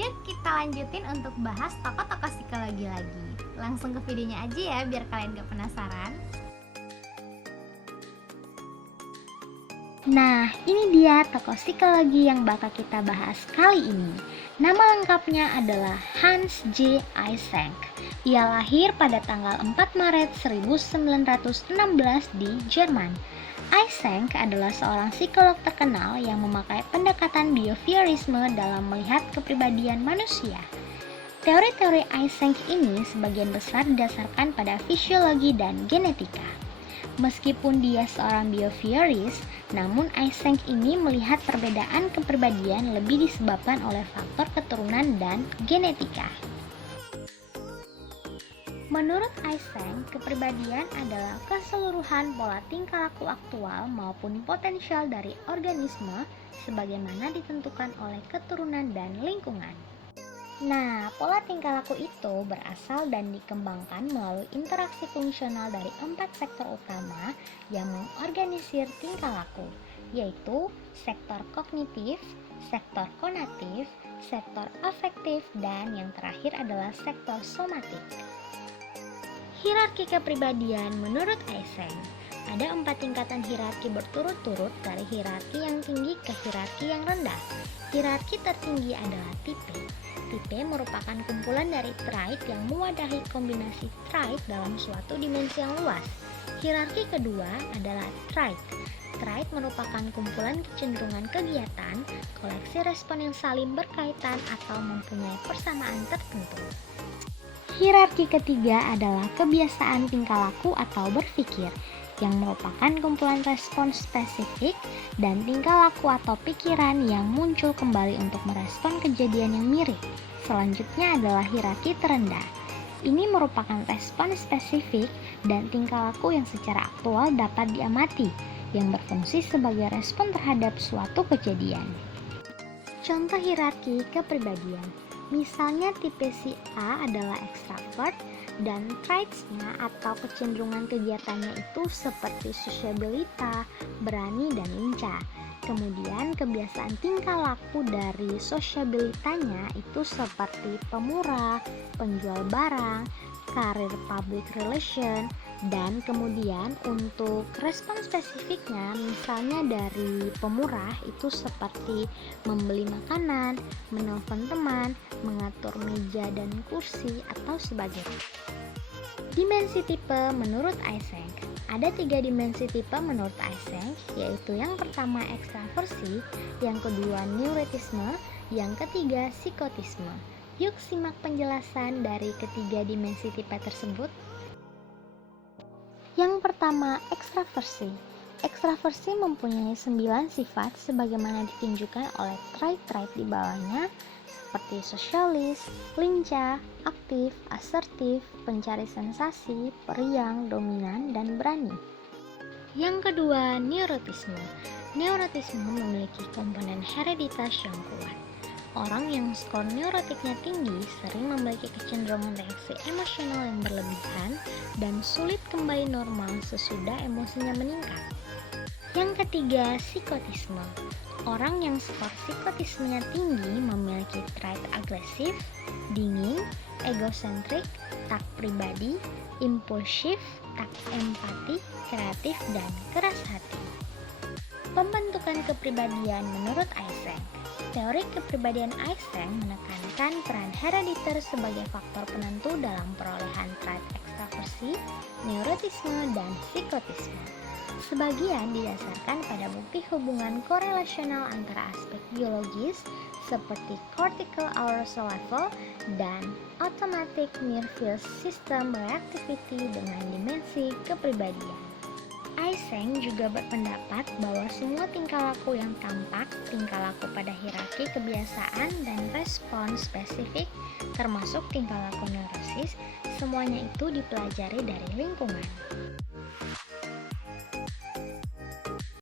Yuk kita lanjutin untuk bahas tokoh-tokoh psikologi lagi. Langsung ke videonya aja ya biar kalian gak penasaran. Nah, ini dia tokoh psikologi yang bakal kita bahas kali ini. Nama lengkapnya adalah Hans J. Eysenck. Ia lahir pada tanggal 4 Maret 1916 di Jerman. Eysenck adalah seorang psikolog terkenal yang memakai pendekatan behaviorisme dalam melihat kepribadian manusia. Teori-teori Eysenck ini sebagian besar didasarkan pada fisiologi dan genetika. Meskipun dia seorang behavioris, namun Eysenck ini melihat perbedaan kepribadian lebih disebabkan oleh faktor keturunan dan genetika. Menurut Eysenck, kepribadian adalah keseluruhan pola tingkah laku aktual maupun potensial dari organisme sebagaimana ditentukan oleh keturunan dan lingkungan. Nah, pola tingkah laku itu berasal dan dikembangkan melalui interaksi fungsional dari 4 sektor utama yang mengorganisir tingkah laku, yaitu sektor kognitif, sektor konatif, sektor afektif, dan yang terakhir adalah sektor somatik. Hierarki kepribadian menurut Eysenck, ada 4 tingkatan hierarki berturut-turut dari hierarki yang tinggi ke hierarki yang rendah. Hierarki tertinggi adalah tipe. Tipe merupakan kumpulan dari trait yang mewadahi kombinasi trait dalam suatu dimensi yang luas. Hierarki kedua adalah trait. Trait merupakan kumpulan kecenderungan kegiatan, koleksi respon yang saling berkaitan atau mempunyai persamaan tertentu. Hierarki ketiga adalah kebiasaan tingkah laku atau berpikir, yang merupakan kumpulan respon spesifik dan tingkah laku atau pikiran yang muncul kembali untuk merespon kejadian yang mirip. Selanjutnya adalah hierarki terendah. Ini merupakan respon spesifik dan tingkah laku yang secara aktual dapat diamati, yang berfungsi sebagai respon terhadap suatu kejadian. Contoh hierarki kepribadian. Misalnya tipe si A adalah ekstrovert dan traits-nya atau kecenderungan kegiatannya itu seperti sosiabilitas, berani, dan lincah. Kemudian kebiasaan tingkah laku dari sosiabilitanya itu seperti pemurah, penjual barang, karir public relation, dan kemudian untuk respon spesifiknya misalnya dari pemurah itu seperti membeli makanan, menelpon teman, mengatur meja dan kursi atau sebagainya. Dimensi tipe menurut Eysenck. Ada 3 dimensi tipe menurut Eysenck, yaitu yang pertama ekstraversi, yang kedua neurotisme, yang ketiga psikotisme. Yuk simak penjelasan dari ketiga dimensi tipe tersebut. Yang pertama, ekstraversi. Ekstraversi mempunyai 9 sifat sebagaimana ditunjukkan oleh trait-trait di bawahnya seperti sosialis, lincah, aktif, asertif, pencari sensasi, periang, dominan, dan berani. Yang kedua, neurotisme. Neurotisme memiliki komponen hereditas yang kuat. Orang yang skor neurotiknya tinggi sering memiliki kecenderungan reaksi emosional yang berlebihan dan sulit kembali normal sesudah emosinya meningkat. Yang ketiga, psikotisme. Orang yang skor psikotismenya tinggi memiliki trait agresif, dingin, egosentrik, tak pribadi, impulsif, tak empati, kreatif, dan keras hati. Pembentukan kepribadian menurut Eysenck. Teori kepribadian Eysenck menekankan peran herediter sebagai faktor penentu dalam perolehan trait ekstraversi, neurotisme, dan psikotisme. Sebagian didasarkan pada bukti hubungan korelasional antara aspek biologis seperti cortical arousal level dan automatic nervous system reactivity dengan dimensi kepribadian. Eysenck juga berpendapat bahwa semua tingkah laku yang tampak, tingkah laku pada hierarki kebiasaan dan respon spesifik, termasuk tingkah laku neurosis, semuanya itu dipelajari dari lingkungan.